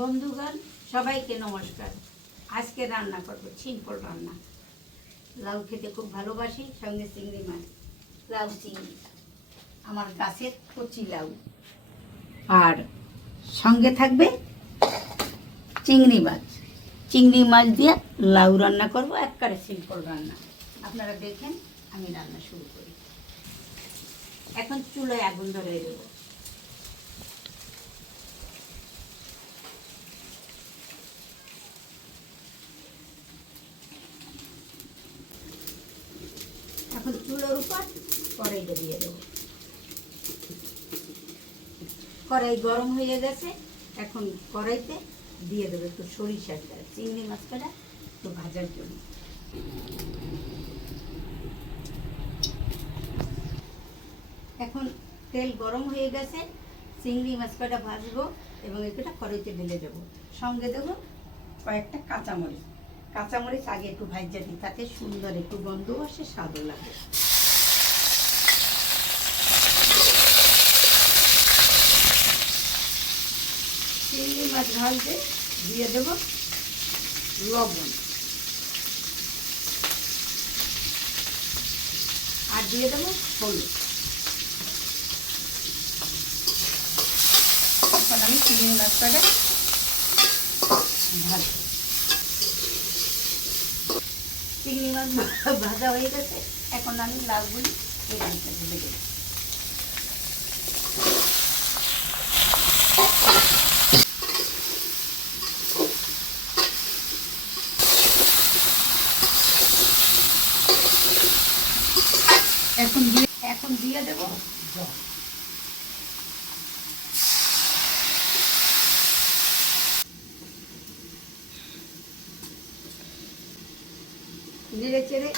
বন্ধুগণ সবাইকে নমস্কার। আজকে রান্না করব সিম্পল রান্না। লাউ খেতে খুব ভালোবাসি, সঙ্গে চিংড়ি মাছ, লাউ চিংড়ি, আমার গাছের কচি লাউ, আর সঙ্গে থাকবে চিংড়ি মাছ। চিংড়ি মাছ দিয়ে লাউ রান্না করব, একবারে সিম্পল রান্না। আপনারা দেখেন আমি রান্না শুরু করি। এখন চুলায় আগুন ধরিয়ে দেবো। এখন চুলোর উপর কড়াইটা দিয়ে দেবো। কড়াই গরম হয়ে গেছে, এখন কড়াইতে দিয়ে দেবো একটু সরিষার তেল, চিংড়ি মাছটা একটু ভাজার জন্য। এখন তেল গরম হয়ে গেছে, চিংড়ি মাছটা ভাজবো এবং এটা কড়াইতে ঢেলে দেবো। সঙ্গে দেবো কয়েকটা কাঁচামরিচ। কাঁচামরিচ আগে একটু ভাজা দিই, তাতে সুন্দর একটু গন্ধ আসে, স্বাদও লাগে। চিংড়ি মাছ ভাজতে দিয়ে দেব লবণ, আর দিয়ে দেবো হলুদ। এখন আমি চিংড়ি মাছটা ভাজবো। চিংড়ি মাছ ভাজা হয়ে গেছে, এখন আমি লাউগুলি এই মাছটা ঢেলে দেবো। এখন দিয়ে দেবো জল। নেড়ে চেড়ে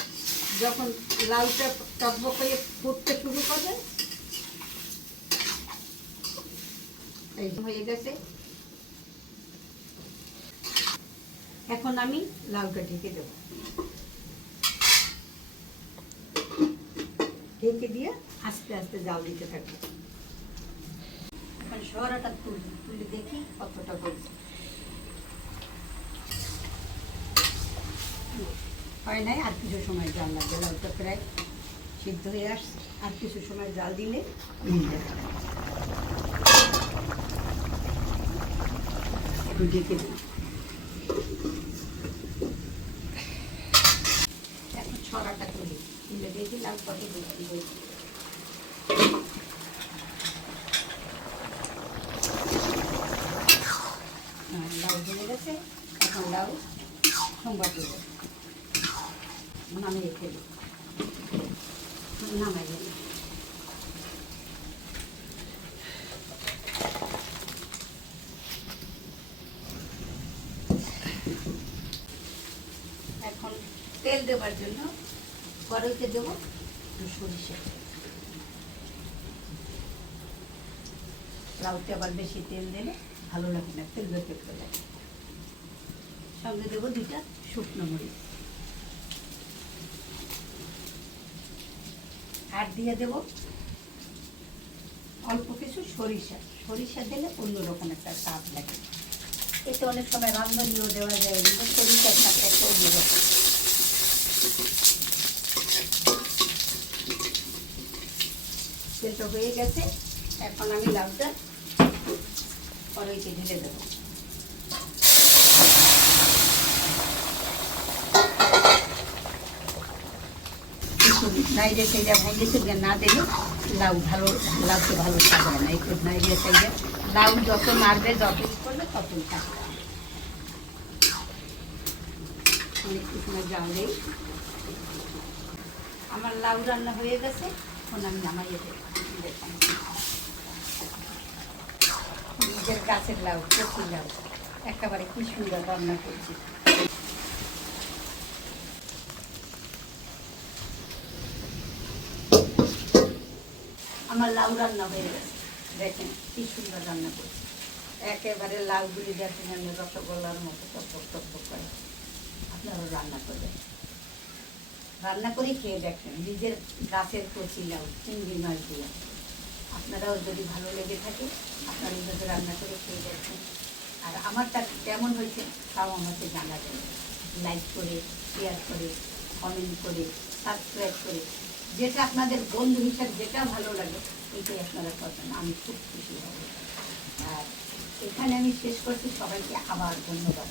যখন লাউটা টকবক হয়ে ফুটতে শুরু করবে, এই হয়ে গেছে, এখন আমি লাউটা ঢেকে দেব। ঢেকে দিয়ে আস্তে আস্তে জাল দিতে থাকবো। এখন সরাটা তুলে দেখি কতটা হয়েছে। হয় নাই, আর কিছু সময় জাল লাগবে। লাউটা প্রায় সিদ্ধ হয়ে আসছে, আর কিছু সময় জাল দিলে একটু ঢেকে দিই। এখন ছড়াটা তুলে দেখি লাউ কত বিক্রি হয়েছে। লাউ ধরে গেছে, এখন লাউ সোমবার দেবো। নামিয়ে ফেলি, নামাই গেল। এখন তেল দেওয়ার জন্য কড়াইতে দেবো সরিষা। লাউতে আবার বেশি তেল দিলে ভালো লাগে না, তেল বেঁপে লাগে। সঙ্গে দেবো 2টা শুকনো মরিচ, আর দিয়ে দেব অল্প কিছু সরিষা। সরিষা দিলে অন্যরকম একটা স্বাদ লাগে। এতে অনেক সময় রান্ধনিও দেওয়া যায়, সরিষার স্বাদটা একটু অন্যরকম। তেলটা হয়ে গেছে, এখন আমি লাউটা কড়াইতে ঢেলে দেবো। নাইড়ে সাইডে ভাঙে সেটা না দিলে লাউকে ভালো থাকবে না। একটু নাইড়ে সাইডে লাউ যত মারবে, যত করবে, ততই থাকবে। একটু সময় জাল দেই। আমার লাউ রান্না হয়ে গেছে, এখন আমি নামাইয়ে দেব। নিজের গাছের লাউ, কচি লাউ, একেবারে কি সুন্দর রান্না করছি। আমার লাউ রান্না হয়ে গেছে, দেখেন কি সুন্দর রান্না করছি। একেবারে লাউগুলি দেখেন আমি রসগোল্লার মতো টকবক টকবক করে। আপনারাও রান্না করবেন, রান্না করে খেয়ে দেখেন। নিজের গাছের কচি লাউ চিংড়ি মাছ দিয়ে। আপনারাও যদি ভালো লেগে থাকে, আপনারা নিজেদের রান্না করে খেয়ে দেখেন। আর আমারটা কেমন হয়েছে তাও আমাকে জানাবেন, লাইক করে, শেয়ার করে, কমেন্ট করে, সাবস্ক্রাইব করে, যেটা আপনাদের বন্ধু হিসাবে যেটা ভালো লাগে এটাই আপনারা করবেন, আমি খুব খুশি হব। আর এখানে আমি শেষ করছি, সবাইকে আবার ধন্যবাদ।